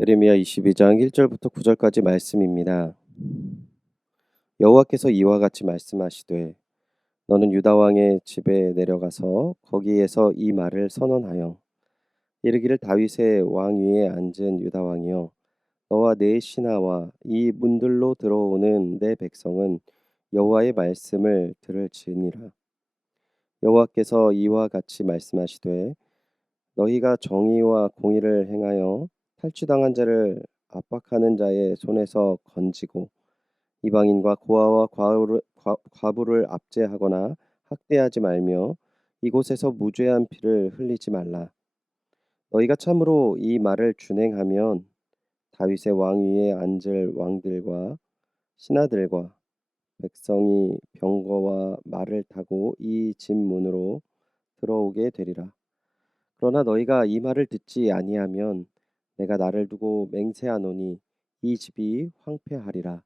예레미야 22장 1절부터 9절까지 말씀입니다. 여호와께서 이와 같이 말씀하시되 너는 유다 왕의 집에 내려가서 거기에서 이 말을 선언하여 이르기를 다윗의 왕 위에 앉은 유다 왕이여 너와 내 신하와 이 문들로 들어오는 내 백성은 여호와의 말씀을 들을지니라. 여호와께서 이와 같이 말씀하시되 너희가 정의와 공의를 행하여 탈취당한 자를 압박하는 자의 손에서 건지고 이방인과 고아와 과부를 압제하거나 학대하지 말며 이곳에서 무죄한 피를 흘리지 말라. 너희가 참으로 이 말을 준행하면 다윗의 왕 위에 앉을 왕들과 신하들과 백성이 병거와 말을 타고 이 집 문으로 들어오게 되리라. 그러나 너희가 이 말을 듣지 아니하면 내가 나를 두고 맹세하노니 이 집이 황폐하리라.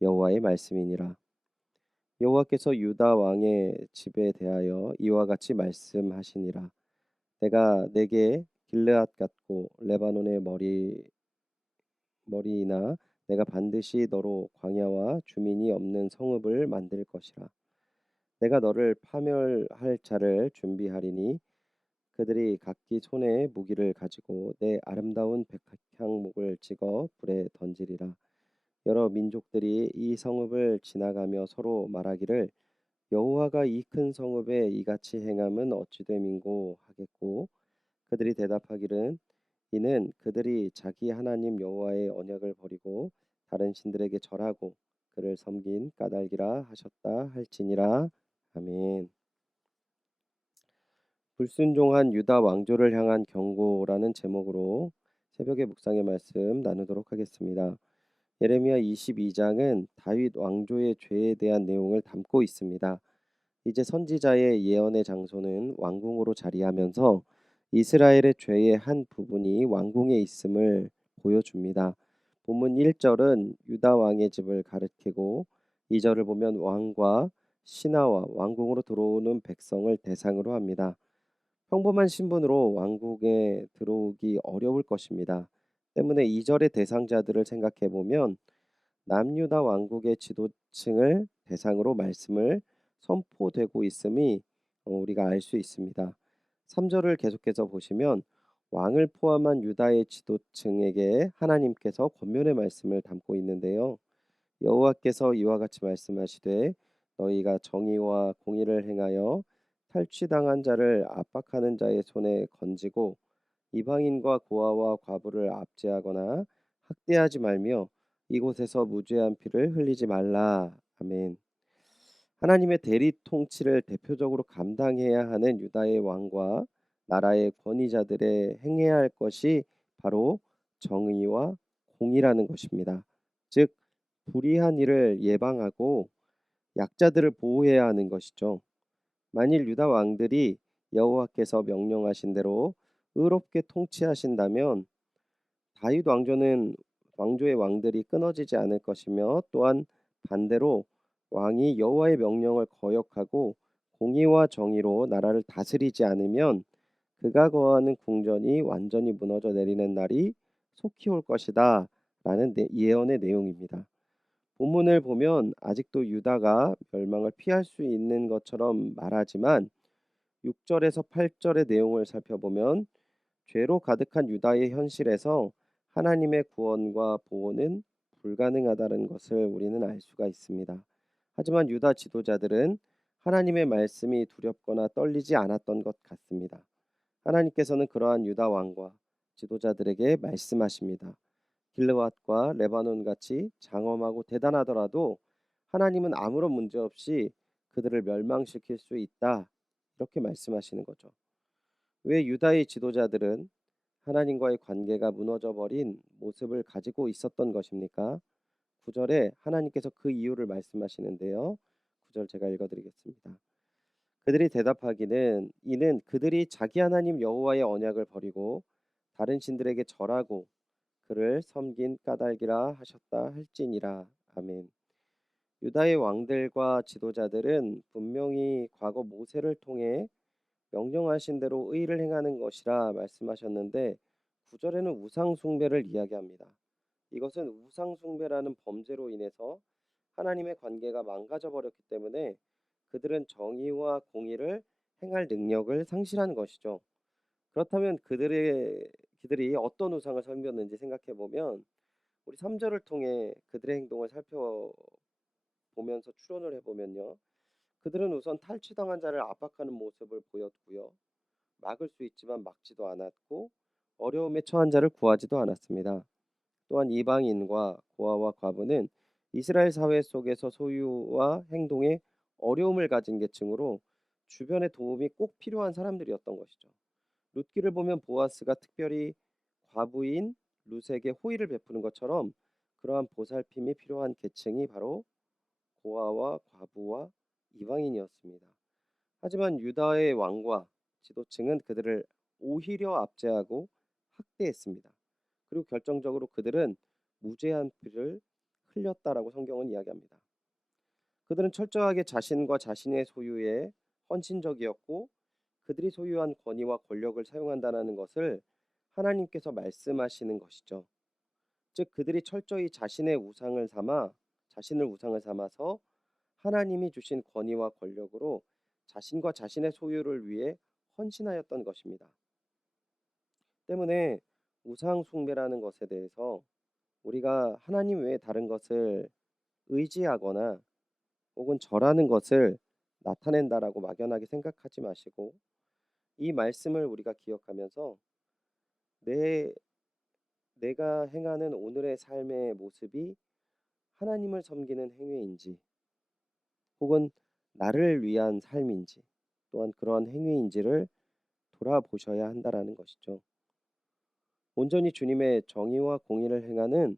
여호와의 말씀이니라. 여호와께서 유다 왕의 집에 대하여 이와 같이 말씀하시니라. 내가 내게 길르앗 같고 레바논의 머리이나 내가 반드시 너로 광야와 주민이 없는 성읍을 만들 것이라. 내가 너를 파멸할 자를 준비하리니 그들이 각기 손에 무기를 가지고 내 아름다운 백향목을 찍어 불에 던지리라. 여러 민족들이 이 성읍을 지나가며 서로 말하기를 여호와가 이 큰 성읍에 이같이 행함은 어찌 됨인고 하겠고 그들이 대답하기를 이는 그들이 자기 하나님 여호와의 언약을 버리고 다른 신들에게 절하고 그를 섬긴 까닭이라 하셨다 할지니라. 아멘. 불순종한 유다 왕조를 향한 경고라는 제목으로 새벽의 묵상의 말씀 나누도록 하겠습니다. 예레미야 22장은 다윗 왕조의 죄에 대한 내용을 담고 있습니다. 이제 선지자의 예언의 장소는 왕궁으로 자리하면서 이스라엘의 죄의 한 부분이 왕궁에 있음을 보여줍니다. 본문 1절은 유다 왕의 집을 가리키고 2절을 보면 왕과 신하와 왕궁으로 들어오는 백성을 대상으로 합니다. 평범한 신분으로 왕국에 들어오기 어려울 것입니다. 때문에 2절의 대상자들을 생각해 보면 남유다 왕국의 지도층을 대상으로 말씀을 선포되고 있음이 우리가 알 수 있습니다. 3절을 계속해서 보시면 왕을 포함한 유다의 지도층에게 하나님께서 권면의 말씀을 담고 있는데요. 여호와께서 이와 같이 말씀하시되 너희가 정의와 공의를 행하여 탈취당한 자를 압박하는 자의 손에 건지고 이방인과 고아와 과부를 압제하거나 학대하지 말며 이곳에서 무죄한 피를 흘리지 말라. 아멘. 하나님의 대리 통치를 대표적으로 감당해야 하는 유다의 왕과 나라의 권위자들의 행해야 할 것이 바로 정의와 공의라는 것입니다. 즉 불의한 일을 예방하고 약자들을 보호해야 하는 것이죠. 만일 유다 왕들이 여호와께서 명령하신 대로 의롭게 통치하신다면 다윗 왕조의 왕들이 끊어지지 않을 것이며 또한 반대로 왕이 여호와의 명령을 거역하고 공의와 정의로 나라를 다스리지 않으면 그가 거하는 궁전이 완전히 무너져 내리는 날이 속히 올 것이다 라는 예언의 내용입니다. 본문을 보면 아직도 유다가 멸망을 피할 수 있는 것처럼 말하지만 6절에서 8절의 내용을 살펴보면 죄로 가득한 유다의 현실에서 하나님의 구원과 보호는 불가능하다는 것을 우리는 알 수가 있습니다. 하지만 유다 지도자들은 하나님의 말씀이 두렵거나 떨리지 않았던 것 같습니다. 하나님께서는 그러한 유다 왕과 지도자들에게 말씀하십니다. 길르앗과 레바논 같이 장엄하고 대단하더라도 하나님은 아무런 문제 없이 그들을 멸망시킬 수 있다. 이렇게 말씀하시는 거죠. 왜 유다의 지도자들은 하나님과의 관계가 무너져 버린 모습을 가지고 있었던 것입니까? 9절에 하나님께서 그 이유를 말씀하시는데요. 9절 제가 읽어드리겠습니다. 그들이 대답하기는 이는 그들이 자기 하나님 여호와의 언약을 버리고 다른 신들에게 절하고 그를 섬긴 까닭이라 하셨다 할지니라. 아멘. 유다의 왕들과 지도자들은 분명히 과거 모세를 통해 명령하신 대로 의를 행하는 것이라 말씀하셨는데 9절에는 우상 숭배를 이야기합니다. 이것은 우상 숭배라는 범죄로 인해서 하나님의 관계가 망가져 버렸기 때문에 그들은 정의와 공의를 행할 능력을 상실한 것이죠. 그렇다면 그들이 어떤 우상을 섬겼는지 생각해 보면 우리 3절을 통해 그들의 행동을 살펴보면서 추론을 해보면요. 그들은 우선 탈취당한 자를 압박하는 모습을 보였고요. 막을 수 있지만 막지도 않았고 어려움에 처한 자를 구하지도 않았습니다. 또한 이방인과 고아와 과부는 이스라엘 사회 속에서 소유와 행동에 어려움을 가진 계층으로 주변의 도움이 꼭 필요한 사람들이었던 것이죠. 룻기를 보면 보아스가 특별히 과부인 룻에게 호의를 베푸는 것처럼 그러한 보살핌이 필요한 계층이 바로 고아와 과부와 이방인이었습니다. 하지만 유다의 왕과 지도층은 그들을 오히려 압제하고 학대했습니다. 그리고 결정적으로 그들은 무죄한 피를 흘렸다라고 성경은 이야기합니다. 그들은 철저하게 자신과 자신의 소유에 헌신적이었고 그들이 소유한 권위와 권력을 사용한다는 것을 하나님께서 말씀하시는 것이죠. 즉 그들이 철저히 자신을 우상을 삼아서 하나님이 주신 권위와 권력으로 자신과 자신의 소유를 위해 헌신하였던 것입니다. 때문에 우상 숭배라는 것에 대해서 우리가 하나님 외에 다른 것을 의지하거나 혹은 절하는 것을 나타낸다라고 막연하게 생각하지 마시고 이 말씀을 우리가 기억하면서 내 내가 행하는 오늘의 삶의 모습이 하나님을 섬기는 행위인지 혹은 나를 위한 삶인지 또한 그러한 행위인지를 돌아보셔야 한다라는 것이죠. 온전히 주님의 정의와 공의를 행하는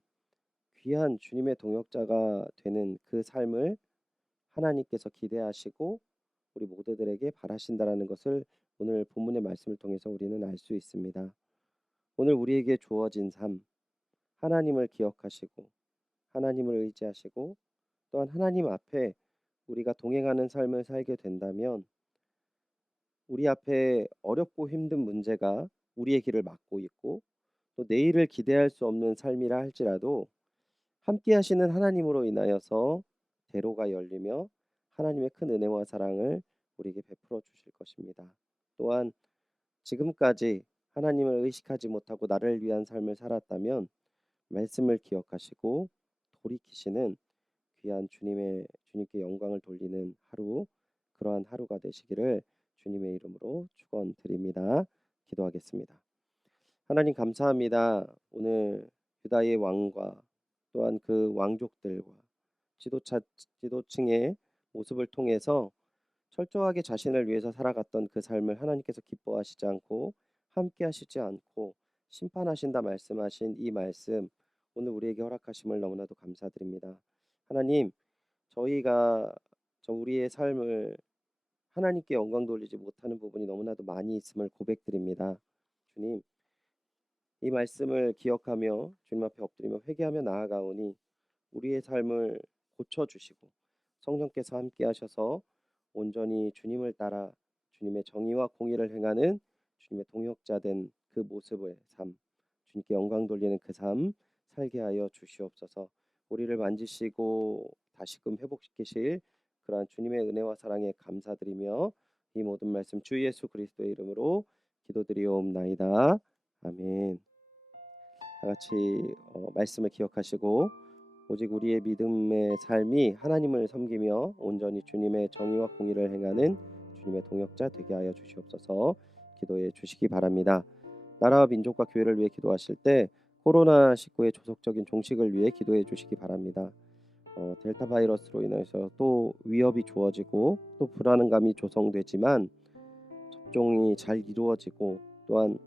귀한 주님의 동역자가 되는 그 삶을 하나님께서 기대하시고 우리 모두들에게 바라신다라는 것을 오늘 본문의 말씀을 통해서 우리는 알 수 있습니다. 오늘 우리에게 주어진 삶, 하나님을 기억하시고 하나님을 의지하시고 또한 하나님 앞에 우리가 동행하는 삶을 살게 된다면 우리 앞에 어렵고 힘든 문제가 우리의 길을 막고 있고 또 내일을 기대할 수 없는 삶이라 할지라도 함께 하시는 하나님으로 인하여서 대로가 열리며 하나님의 큰 은혜와 사랑을 우리에게 베풀어 주실 것입니다. 또한 지금까지 하나님을 의식하지 못하고 나를 위한 삶을 살았다면 말씀을 기억하시고 돌이키시는 귀한 주님께 영광을 돌리는 하루, 그러한 하루가 되시기를 주님의 이름으로 축원드립니다. 기도하겠습니다. 하나님 감사합니다. 오늘 유다의 왕과 또한 그 왕족들과 지도층의 모습을 통해서 철저하게 자신을 위해서 살아갔던 그 삶을 하나님께서 기뻐하시지 않고 함께 하시지 않고 심판하신다 말씀하신 이 말씀 오늘 우리에게 허락하심을 너무나도 감사드립니다. 하나님, 우리의 삶을 하나님께 영광 돌리지 못하는 부분이 너무나도 많이 있음을 고백드립니다. 주님, 이 말씀을 기억하며 주님 앞에 엎드리며 회개하며 나아가오니 우리의 삶을 고쳐주시고 성령께서 함께 하셔서 온전히 주님을 따라 주님의 정의와 공의를 행하는 주님의 동역자 된 그 모습의 삶, 주님께 영광 돌리는 그 삶 살게 하여 주시옵소서. 우리를 만지시고 다시금 회복시키실 그러한 주님의 은혜와 사랑에 감사드리며 이 모든 말씀 주 예수 그리스도의 이름으로 기도드리옵나이다. 아멘. 다 같이 말씀을 기억하시고 오직 우리의 믿음의 삶이 하나님을 섬기며 온전히 주님의 정의와 공의를 행하는 주님의 동역자 되게 하여 주시옵소서. 기도해 주시기 바랍니다. 나라와 민족과 교회를 위해 기도하실 때 코로나19의 조속적인 종식을 위해 기도해 주시기 바랍니다. 델타 바이러스로 인해서 또 위협이 주어지고 또 불안감이 조성되지만 접종이 잘 이루어지고 또한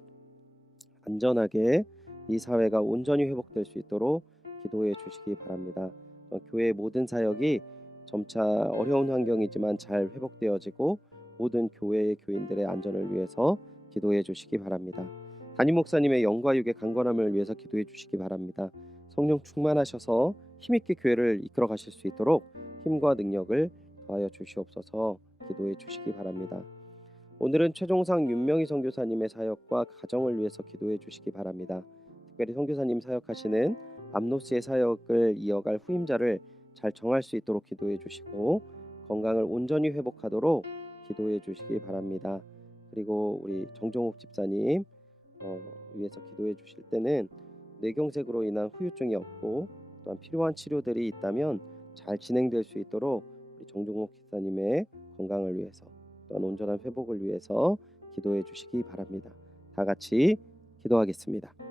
안전하게 이 사회가 온전히 회복될 수 있도록 기도해 주시기 바랍니다. 교회의 모든 사역이 점차 어려운 환경이지만 잘 회복되어지고 모든 교회의 교인들의 안전을 위해서 기도해 주시기 바랍니다. 담임 목사님의 영과 육의 강건함을 위해서 기도해 주시기 바랍니다. 성령 충만하셔서 힘있게 교회를 이끌어 가실 수 있도록 힘과 능력을 더하여 주시옵소서. 기도해 주시기 바랍니다. 오늘은 최종상 윤명희 선교사님의 사역과 가정을 위해서 기도해 주시기 바랍니다. 특별히 선교사님 사역하시는 암노스의 사역을 이어갈 후임자를 잘 정할 수 있도록 기도해 주시고 건강을 온전히 회복하도록 기도해 주시기 바랍니다. 그리고 우리 정종욱 집사님 위해서 기도해 주실 때는 뇌경색으로 인한 후유증이 없고 또한 필요한 치료들이 있다면 잘 진행될 수 있도록 우리 정종욱 집사님의 건강을 위해서 또한 온전한 회복을 위해서 기도해 주시기 바랍니다. 다 같이 기도하겠습니다.